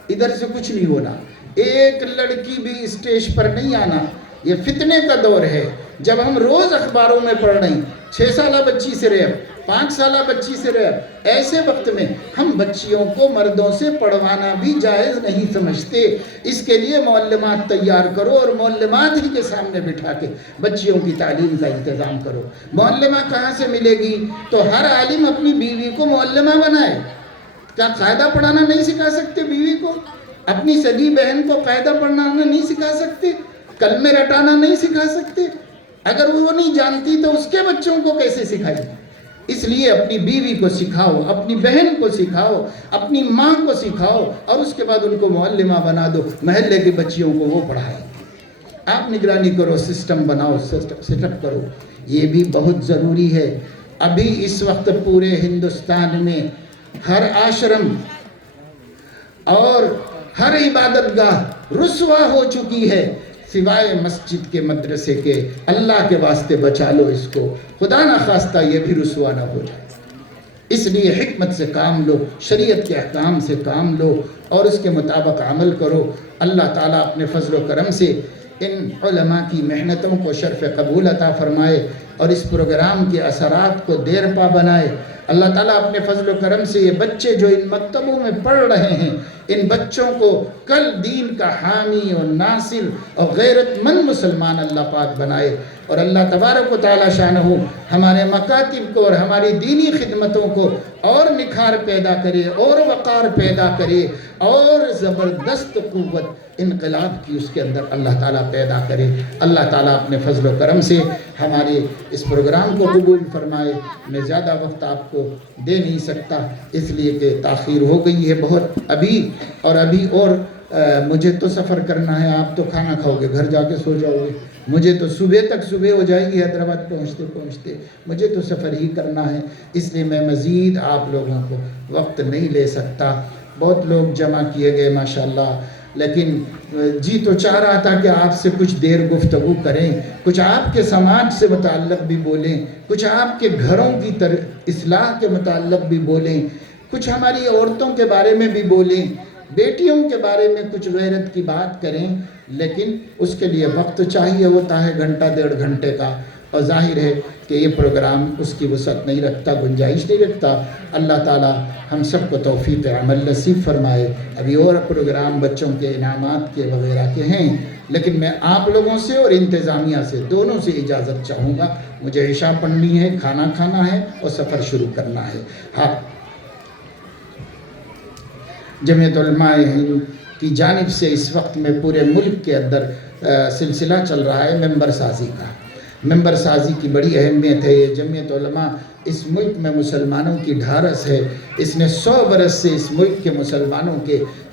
ادھر سے کچھ نہیں ہونا۔ ایک لڑکی بھی اسٹیج پر نہیں آنا، یہ فتنے کا دور ہے۔ جب ہم روز اخباروں میں پڑھ رہے ہیں 6 سالہ بچی سے ریپ، 5 سالہ بچی سے ریپ، ایسے وقت میں ہم بچیوں کو مردوں سے پڑھوانا بھی جائز نہیں سمجھتے۔ اس کے لیے معلمات تیار کرو اور معلمات ہی کے سامنے بٹھا کے بچیوں کی تعلیم کا انتظام کرو۔ معلمہ کہاں سے ملے گی؟ تو ہر عالم اپنی بیوی کو معلمہ بنائے۔ کیا قاعدہ پڑھانا نہیں سکھا سکتے بیوی کو؟ اپنی سگی بہن کو قاعدہ پڑھانا نہیں سکھا سکتے؟ کلمے رٹانا نہیں سکھا سکتے؟ اگر وہ نہیں جانتی تو اس کے بچوں کو کیسے سکھائے؟ اس لیے اپنی بیوی کو سکھاؤ، اپنی بہن کو سکھاؤ، اپنی ماں کو سکھاؤ، اور اس کے بعد ان کو معلمہ بنا دو، محلے کی بچیوں کو وہ پڑھائے۔ آپ نگرانی کرو، سسٹم بناؤ، سیٹ اپ کرو، یہ بھی بہت ضروری ہے۔ ابھی اس وقت پورے ہندوستان میں ہر آشرم اور ہر عبادت گاہ رسوا ہو چکی ہے، سوائے مسجد کے، مدرسے کے۔ اللہ کے واسطے بچا لو اس کو، خدا نہ خواستہ یہ بھی رسوا نہ ہو جائے۔ اس لیے حکمت سے کام لو، شریعت کے احکام سے کام لو اور اس کے مطابق عمل کرو۔ اللہ تعالیٰ اپنے فضل و کرم سے ان علماء کی محنتوں کو شرف قبول عطا فرمائے اور اس پروگرام کے اثرات کو دیر پا بنائے۔ اللہ تعالیٰ اپنے فضل و کرم سے یہ بچے جو ان مکتبوں میں پڑھ رہے ہیں، ان بچوں کو کل دین کا حامی اور ناصر اور غیرت مند مسلمان اللہ پاک بنائے، اور اللہ تبارک و تعالیٰ شانہ ہمارے مکاتب کو اور ہماری دینی خدمتوں کو اور نکھار پیدا کرے اور وقار پیدا کرے اور زبردست قوت انقلاب کی اس کے اندر اللہ تعالیٰ پیدا کرے۔ اللہ تعالیٰ اپنے فضل و کرم سے ہمارے اس پروگرام کو قبول فرمائے۔ میں زیادہ وقت آپ کو دے نہیں سکتا اس لیے کہ تاخیر ہو گئی ہے بہت، ابھی اور مجھے تو سفر کرنا ہے، آپ تو کھانا کھاؤ گے، گھر جا کے سو جاؤ گے، مجھے تو صبح ہو جائے گی حیدرآباد پہنچتے، مجھے تو سفر ہی کرنا ہے، اس لیے میں مزید آپ لوگوں کو وقت نہیں لے سکتا۔ بہت لوگ جمع کیے گئے ماشاءاللہ، لیکن جی تو چاہ رہا تھا کہ آپ سے کچھ دیر گفتگو کریں، کچھ آپ کے سماج سے متعلق بھی بولیں، کچھ آپ کے گھروں کی اصلاح کے متعلق بھی بولیں، کچھ ہماری عورتوں کے بارے میں بھی بولیں، بیٹیوں کے بارے میں کچھ غیرت کی بات کریں، لیکن اس کے لیے وقت چاہیے ہوتا ہے، گھنٹہ 1.5 گھنٹے کا، اور ظاہر ہے کہ یہ پروگرام اس کی وسعت نہیں رکھتا، گنجائش نہیں رکھتا۔ اللہ تعالیٰ ہم سب کو توفیق عمل نصیب فرمائے۔ ابھی اور پروگرام بچوں کے انعامات کے وغیرہ کے ہیں، لیکن میں آپ لوگوں سے اور انتظامیہ سے دونوں سے اجازت چاہوں گا، مجھے عشاء پڑھنی ہے، کھانا کھانا ہے اور سفر شروع کرنا ہے۔ ہاں، جمعیت علماء ہند کی جانب سے اس وقت میں پورے ملک کے اندر سلسلہ چل رہا ہے ممبر سازی کا۔ ممبر سازی کی بڑی اہمیت ہے. یہ جمعیت علماء اس ملک میں مسلمانوں کی ڈھارس ہے. اس نے 100 برس سے اس ملک کے مسلمانوں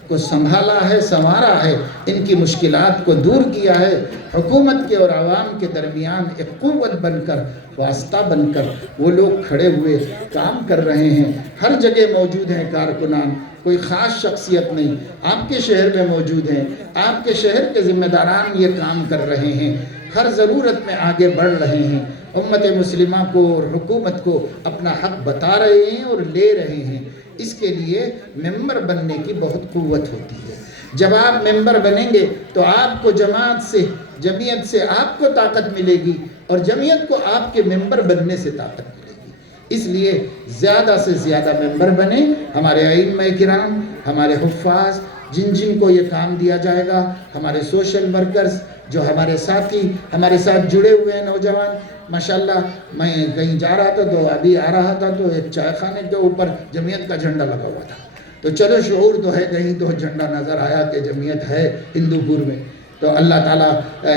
کو سنبھالا ہے، سنوارا ہے، ان کی مشکلات کو دور کیا ہے. حکومت کے اور عوام کے درمیان ایک قوت بن کر، واسطہ بن کر وہ لوگ کھڑے ہوئے کام کر رہے ہیں. ہر جگہ موجود ہیں کارکنان، کوئی خاص شخصیت نہیں. آپ کے شہر میں موجود ہیں، آپ کے شہر کے ذمہ داران یہ کام کر رہے ہیں، ہر ضرورت میں آگے بڑھ رہے ہیں. امت مسلمہ کو اور حکومت کو اپنا حق بتا رہے ہیں اور لے رہے ہیں. اس کے لیے ممبر بننے کی بہت قوت ہوتی ہے. جب آپ ممبر بنیں گے تو آپ کو جمعیت سے آپ کو طاقت ملے گی اور جمعیت کو آپ کے ممبر بننے سے طاقت ملے گی. اس لیے زیادہ سے زیادہ ممبر بنیں. ہمارے ائمہ کرام، ہمارے حفاظ، جن کو یہ کام دیا جائے گا، ہمارے سوشل ورکرز جو ہمارے ساتھی، ہمارے ساتھ جڑے ہوئے ہیں نوجوان. ماشاءاللہ میں کہیں جا رہا تھا تو ابھی آ رہا تھا تو ایک چائے خانے کے اوپر جمعیت کا جھنڈا لگا ہوا تھا. تو چلو شعور تو ہے، کہیں تو جھنڈا نظر آیا کہ جمعیت ہے ہندو پور میں. تو اللہ تعالیٰ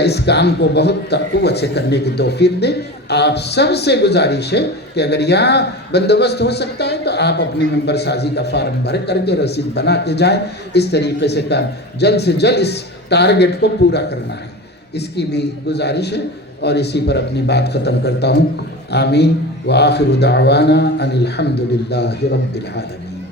اس کام کو بہت قوت سے کرنے کی توفیق دے. آپ سب سے گزارش ہے کہ اگر یہاں بندوبست ہو سکتا ہے تو آپ اپنی ممبر سازی کا فارم بھر کر کے رسید بنا کے جائیں. اس طریقے سے جلد سے جلد اس ٹارگٹ کو پورا کرنا ہے، اس کی بھی گزارش ہے. اور اسی پر اپنی بات ختم کرتا ہوں. آمین وآخر دعوانا ان الحمد للہ رب العالمین.